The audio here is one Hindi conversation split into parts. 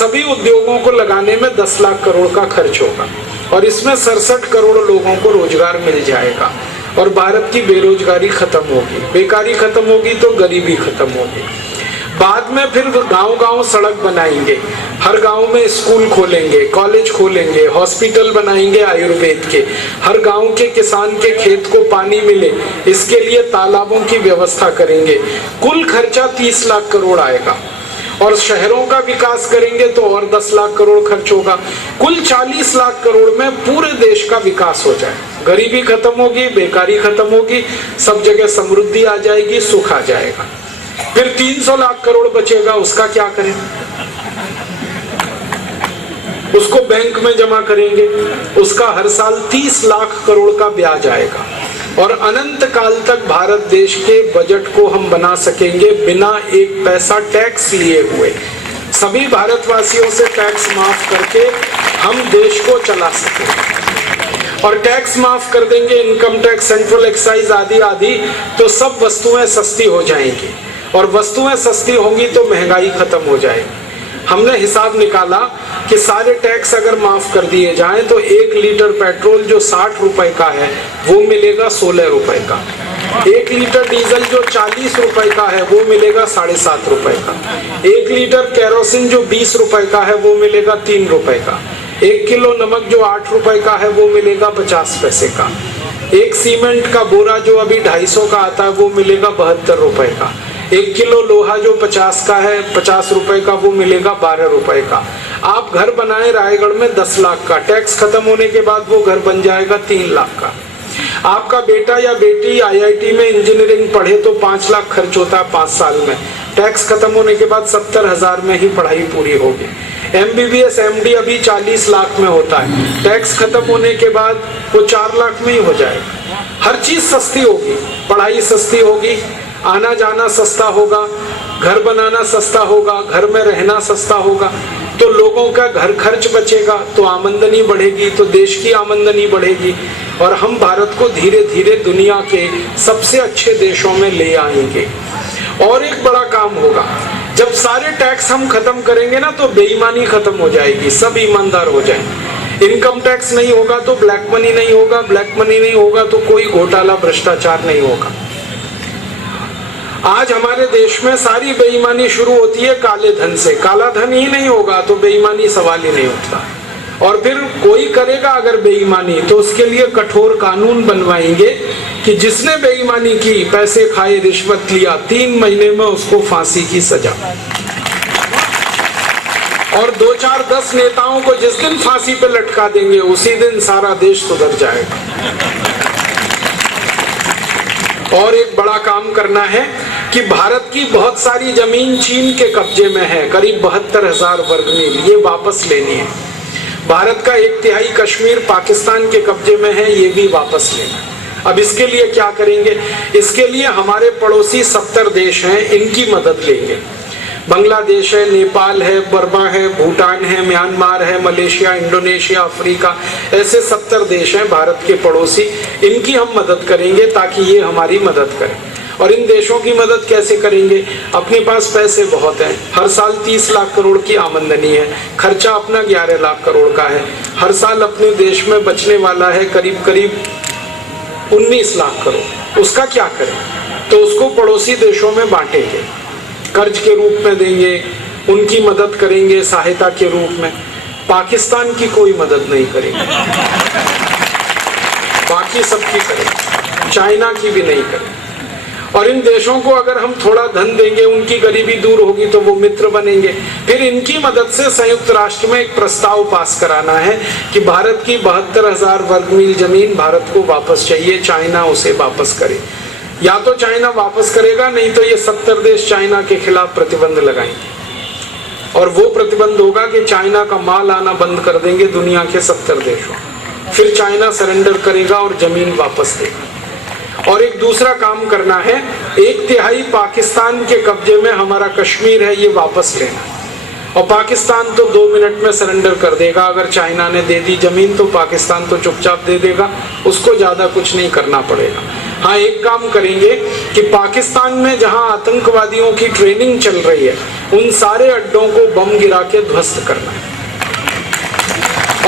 सभी उद्योगों को लगाने में 10 लाख करोड़ का खर्च होगा और इसमें 67 करोड़ लोगों को रोजगार मिल जाएगा और भारत की बेरोजगारी खत्म होगी, बेकारी खत्म होगी तो गरीबी खत्म होगी। बाद में फिर गांव-गांव सड़क बनाएंगे, हर गांव में स्कूल खोलेंगे, कॉलेज खोलेंगे, हॉस्पिटल बनाएंगे आयुर्वेद के, हर गांव के किसान के खेत को पानी मिले इसके लिए तालाबों की व्यवस्था करेंगे। कुल खर्चा 30 लाख करोड़ आएगा और शहरों का विकास करेंगे तो और 10 लाख करोड़ खर्च होगा। कुल 40 लाख करोड़ में पूरे देश का विकास हो जाए, गरीबी खत्म होगी, बेकारी खत्म होगी, सब जगह समृद्धि आ जाएगी, सुख आ जाएगा। फिर 300 लाख करोड़ बचेगा, उसका क्या करें? उसको बैंक में जमा करेंगे, उसका हर साल 30 लाख करोड़ का ब्याज आएगा और अनंत काल तक भारत देश के बजट को हम बना सकेंगे बिना एक पैसा टैक्स लिए हुए। सभी भारतवासियों से टैक्स माफ करके हम देश को चला सकेंगे और टैक्स माफ कर देंगे, इनकम टैक्स, सेंट्रल एक्साइज आदि आदि, तो सब वस्तुएं सस्ती हो जाएंगी और वस्तुएं सस्ती होंगी तो महंगाई खत्म हो जाएगी। हमने हिसाब निकाला कि सारे टैक्स अगर माफ कर दिए जाएं तो 1 लीटर पेट्रोल जो 60 रुपए का है वो मिलेगा 16 रुपए का, 1 लीटर डीजल जो 40 रुपए का है वो मिलेगा 7.5 रुपए का, 1 लीटर केरोसिन जो 20 रुपए का है वो मिलेगा 3 रुपए का, 1 किलो नमक जो 8 रुपए का है वो मिलेगा 50 पैसे का, 1 सीमेंट का बोरा जो अभी 250 का आता है वो मिलेगा 72 रुपए का, 1 किलो लोहा जो 50 का है 50 रुपए का वो मिलेगा 12 रुपए का। आप घर बनाए रायगढ़ में 10 लाख का, टैक्स खत्म होने के बाद वो घर बन जाएगा 3 लाख का। आपका बेटा या बेटी IIT में इंजीनियरिंग पढ़े तो 5 लाख खर्च होता है 5 साल में, टैक्स खत्म होने के बाद 70,000 में ही पढ़ाई पूरी होगी। MBBS MD अभी 40 लाख में होता है, टैक्स खत्म होने के बाद वो 4 लाख में ही हो जाएगा। हर चीज सस्ती होगी, पढ़ाई सस्ती होगी, आना जाना सस्ता होगा, घर बनाना सस्ता होगा, घर में रहना सस्ता होगा, तो लोगों का घर खर्च बचेगा तो आमदनी बढ़ेगी, तो देश की आमदनी बढ़ेगी और हम भारत को धीरे धीरे दुनिया के सबसे अच्छे देशों में ले आएंगे। और एक बड़ा काम होगा, जब सारे टैक्स हम खत्म करेंगे ना तो बेईमानी खत्म हो जाएगी, सब ईमानदार हो जाएंगे। इनकम टैक्स नहीं होगा तो ब्लैक मनी नहीं होगा, ब्लैक मनी नहीं होगा तो कोई घोटाला भ्रष्टाचार नहीं होगा। आज हमारे देश में सारी बेईमानी शुरू होती है काले धन से, काला धन ही नहीं होगा तो बेईमानी सवाल ही नहीं उठता। और फिर कोई करेगा अगर बेईमानी तो उसके लिए कठोर कानून बनवाएंगे कि जिसने बेईमानी की, पैसे खाए, रिश्वत लिया, 3 महीने में उसको फांसी की सजा। और 2, 4, 10 नेताओं को जिस दिन फांसी पे लटका देंगे उसी दिन सारा देश सुधर जाएगा। और एक बड़ा काम करना है कि भारत की बहुत सारी जमीन चीन के कब्जे में है, करीब 72,000 वर्ग मील, ये वापस लेनी है। भारत का 1/3 कश्मीर पाकिस्तान के कब्जे में है, ये भी वापस लेना है। अब इसके लिए क्या करेंगे? इसके लिए हमारे पड़ोसी 70 देश हैं, इनकी मदद लेंगे। बांग्लादेश है, नेपाल है, बर्मा है, भूटान है, म्यांमार है, मलेशिया, इंडोनेशिया, अफ्रीका, ऐसे 70 देश हैं भारत के पड़ोसी, इनकी हम मदद करेंगे ताकि ये हमारी मदद करें। और इन देशों की मदद कैसे करेंगे? अपने पास पैसे बहुत हैं, हर साल 30 लाख करोड़ की आमदनी है, खर्चा अपना 11 लाख करोड़ का है, हर साल अपने देश में बचने वाला है करीब करीब 19 लाख करोड़। उसका क्या करें? तो उसको पड़ोसी देशों में बांटेंगे, कर्ज के रूप में देंगे, उनकी मदद करेंगे सहायता के रूप में। पाकिस्तान की कोई मदद नहीं करेंगे, बाकी सबकी करेंगे, चाइना की भी नहीं करेंगे। और इन देशों को अगर हम थोड़ा धन देंगे, उनकी गरीबी दूर होगी तो वो मित्र बनेंगे। फिर इनकी मदद से संयुक्त राष्ट्र में एक प्रस्ताव पास कराना है कि भारत की 72,000 वर्ग मील जमीन भारत को वापस चाहिए, चाइना उसे वापस करे। या तो चाइना वापस करेगा, नहीं तो ये 70 देश चाइना के खिलाफ प्रतिबंध लगाएंगे और वो प्रतिबंध होगा कि चाइना का माल आना बंद कर देंगे दुनिया के 70 देशों। फिर चाइना सरेंडर करेगा और जमीन वापस देगा। और एक दूसरा काम करना है, 1/3 पाकिस्तान के कब्जे में हमारा कश्मीर है, ये वापस लेना है। और पाकिस्तान तो 2 मिनट में सरेंडर कर देगा, अगर चाइना ने दे दी जमीन तो पाकिस्तान तो चुपचाप दे देगा, उसको ज्यादा कुछ नहीं करना पड़ेगा। हाँ, एक काम करेंगे कि पाकिस्तान में जहां आतंकवादियों की ट्रेनिंग चल रही है उन सारे अड्डों को बम गिरा के ध्वस्त करना है,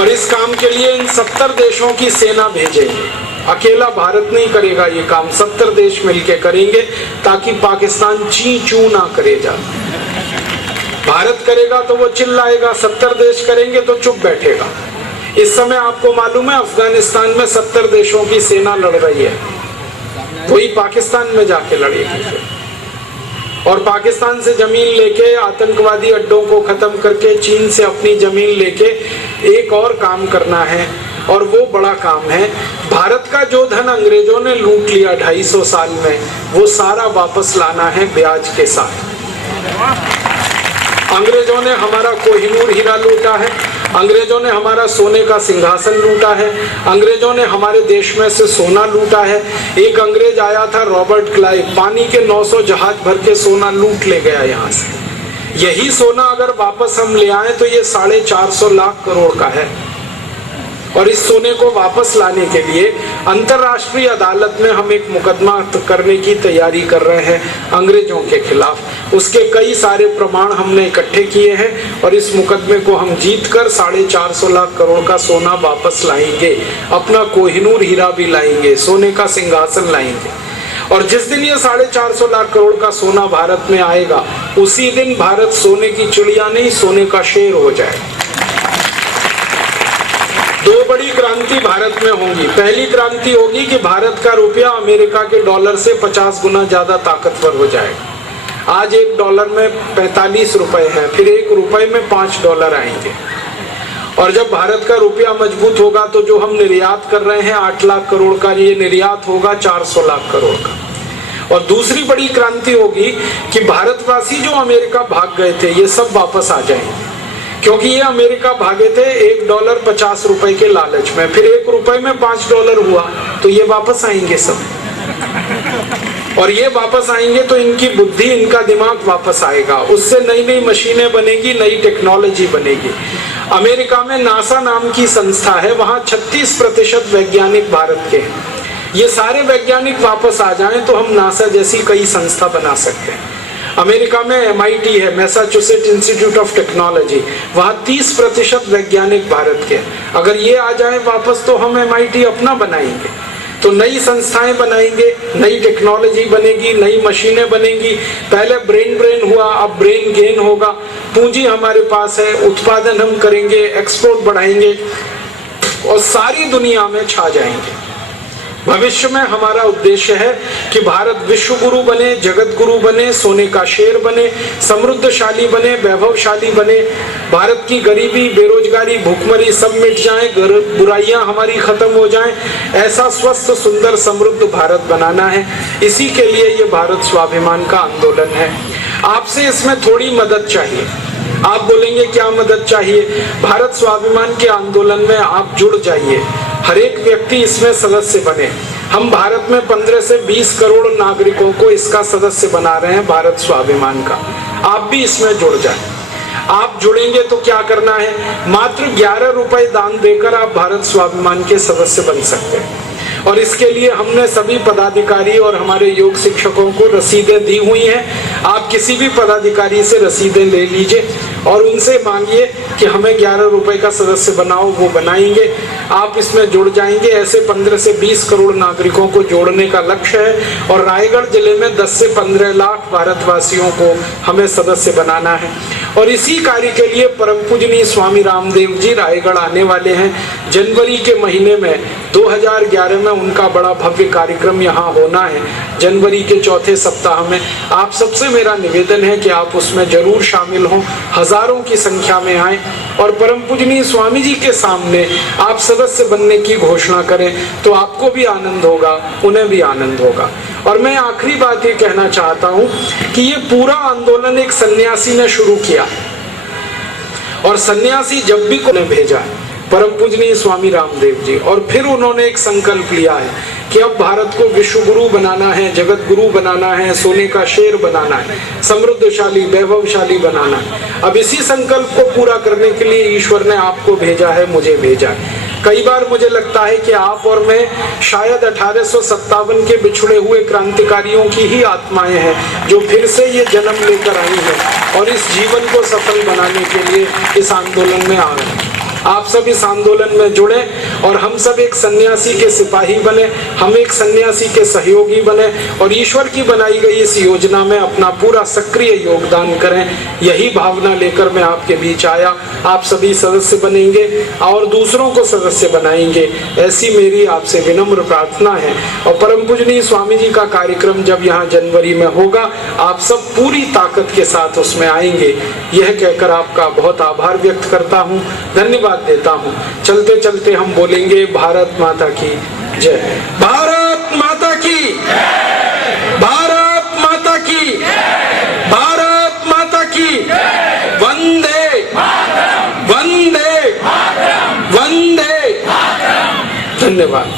और इस काम के लिए इन 70 देशों की सेना भेजेंगे। अकेला भारत नहीं करेगा ये काम, 70 देश मिलके करेंगे, ताकि पाकिस्तान ची चू ना करे जा। भारत करेगा तो वो चिल्लाएगा, 70 देश करेंगे तो चुप बैठेगा। इस समय आपको मालूम है अफगानिस्तान में 70 देशों की सेना लड़ रही है, वही पाकिस्तान में जाके लड़ेगी, और पाकिस्तान से जमीन लेके आतंकवादी अड्डों को खत्म करके चीन से अपनी जमीन लेके एक और काम करना है, और वो बड़ा काम है भारत का जो धन अंग्रेजों ने लूट लिया 250 साल में, वो सारा वापस लाना है ब्याज के साथ। अंग्रेजों ने हमारा कोहिनूर हीरा लूटा है, अंग्रेजों ने हमारा सोने का सिंहासन लूटा है, अंग्रेजों ने हमारे देश में से सोना लूटा है। एक अंग्रेज आया था रॉबर्ट क्लाइव, पानी के 900 जहाज भर के सोना लूट ले गया यहाँ से। यही सोना अगर वापस हम ले आए तो ये 450 लाख करोड़ का है, और इस सोने को वापस लाने के लिए अंतर्राष्ट्रीय अदालत में हम एक मुकदमा करने की तैयारी कर रहे हैं अंग्रेजों के खिलाफ। उसके कई सारे प्रमाण हमने इकट्ठे किए हैं, और इस मुकदमे को हम जीतकर 450 लाख करोड़ का सोना वापस लाएंगे, अपना कोहिनूर हीरा भी लाएंगे, सोने का सिंहासन लाएंगे। और जिस दिन ये 450 लाख करोड़ का सोना भारत में आएगा, उसी दिन भारत सोने की चिड़िया नहीं, सोने का शेर हो जाएगा। दो बड़ी क्रांति भारत में होंगी। पहली क्रांति होगी कि भारत का रुपया अमेरिका के डॉलर से 50 गुना ज्यादा ताकतवर हो जाएगा। आज $1 में 45 रुपए है, फिर $1 में $5 आएंगे। और जब भारत का रुपया मजबूत होगा तो जो हम निर्यात कर रहे हैं 8 लाख करोड़ का, ये निर्यात होगा 400 लाख करोड़ का। और दूसरी बड़ी क्रांति होगी कि भारतवासी जो अमेरिका भाग गए थे ये सब वापस आ जाएंगे, क्योंकि ये अमेरिका भागे थे $1 50 रुपए के लालच में, फिर $1 में $5 हुआ, तो ये वापस आएंगे सब। और ये वापस आएंगे तो इनकी बुद्धि, इनका दिमाग वापस आएगा, उससे नई नई मशीनें बनेगी, नई टेक्नोलॉजी बनेगी। अमेरिका में नासा नाम की संस्था है, वहां 36% वैज्ञानिक भारत के हैं। ये सारे वैज्ञानिक वापस आ जाएं तो हम नासा जैसी कई संस्था बना सकते हैं। अमेरिका में MIT है, मैसाचुसेट्स इंस्टीट्यूट ऑफ टेक्नोलॉजी, वहाँ 30% वैज्ञानिक भारत के। अगर ये आ जाए वापस तो हम MIT अपना बनाएंगे, तो नई संस्थाएं बनाएंगे, नई टेक्नोलॉजी बनेगी, नई मशीनें बनेगी। पहले ब्रेन हुआ, अब ब्रेन गेन होगा। पूंजी हमारे पास है, उत्पादन हम करेंगे, एक्सपोर्ट बढ़ाएंगे और सारी दुनिया में छा जाएंगे। भविष्य में हमारा उद्देश्य है कि भारत विश्व गुरु बने, जगत गुरु बने, सोने का शेर बने, समृद्धशाली बने, वैभवशाली बने। भारत की गरीबी, बेरोजगारी, भूखमरी सब मिट जाए, बुराइयां हमारी खत्म हो जाएं। ऐसा स्वस्थ, सुंदर, समृद्ध भारत बनाना है। इसी के लिए ये भारत स्वाभिमान का आंदोलन है। आपसे इसमें थोड़ी मदद चाहिए। आप बोलेंगे क्या मदद चाहिए? भारत स्वाभिमान के आंदोलन में आप जुड़ जाइए, हर एक व्यक्ति इसमें सदस्य बने। हम भारत में 15 से 20 करोड़ नागरिकों को इसका सदस्य बना रहे हैं, भारत स्वाभिमान का। आप भी इसमें जुड़ जाएं। आप जुड़ेंगे तो क्या करना है, मात्र 11 रुपए दान देकर आप भारत स्वाभिमान के सदस्य बन सकते हैं। और इसके लिए हमने सभी पदाधिकारी और हमारे योग शिक्षकों को रसीदें दी हुई हैं। आप किसी भी पदाधिकारी से रसीदें ले लीजिए और उनसे मांगिए कि हमें 11 रुपए का सदस्य बनाओ, वो बनाएंगे। आप इसमें जुड़ जाएंगे। ऐसे 15 से 20 करोड़ नागरिकों को जोड़ने का लक्ष्य है और रायगढ़ जिले में 10 से 15 लाख भारतवासियों को हमें सदस्य बनाना है। और इसी कार्य के लिए परम पूजनीय स्वामी रामदेव जी रायगढ़ आने वाले हैं। जनवरी के महीने में 2011 में उनका बड़ा भव्य कार्यक्रम यहाँ होना है, जनवरी के चौथे सप्ताह में। आप सबसे मेरा निवेदन है कि आप उसमें जरूर शामिल हों, हजारों की संख्या में आए और परम पूजनीय स्वामी जी के सामने आप सदस्य बनने की घोषणा करें, तो आपको भी आनंद होगा, उन्हें भी आनंद होगा। और मैं आखिरी बात ये कहना चाहता हूँ कि ये पूरा आंदोलन एक सन्यासी ने शुरू किया और सन्यासी जब भी को ने भेजा है परम पूजनीय स्वामी रामदेव जी, और फिर उन्होंने एक संकल्प लिया है कि अब भारत को विश्व गुरु बनाना है, जगत गुरु बनाना है, सोने का शेर बनाना है, समृद्धशाली, वैभवशाली बनाना है। अब इसी संकल्प को पूरा करने के लिए ईश्वर ने आपको भेजा है, मुझे भेजा है। कई बार मुझे लगता है कि आप और मैं शायद 1857 के बिछुड़े हुए क्रांतिकारियों की ही आत्माएं हैं जो फिर से ये जन्म लेकर आई हैं और इस जीवन को सफल बनाने के लिए इस आंदोलन में आ गए। आप सब इस आंदोलन में जुड़े और हम सब एक सन्यासी के सिपाही बने, हम एक सन्यासी के सहयोगी बने और ईश्वर की बनाई गई इस योजना में अपना पूरा सक्रिय योगदान करें। यही भावना लेकर मैं आपके बीच आया। आप सभी सदस्य बनेंगे और दूसरों को सदस्य बनाएंगे, ऐसी मेरी आपसे विनम्र प्रार्थना है। और परम पूजनीय स्वामी जी का कार्यक्रम जब यहाँ जनवरी में होगा, आप सब पूरी ताकत के साथ उसमें आएंगे। यह कहकर आपका बहुत आभार व्यक्त करता हूँ, धन्यवाद देता हूँ। चलते चलते हम बोलेंगे भारत माता की जय, भारत माता की, भारत माता की, भारत माता की, वंदे वंदे वंदे। धन्यवाद।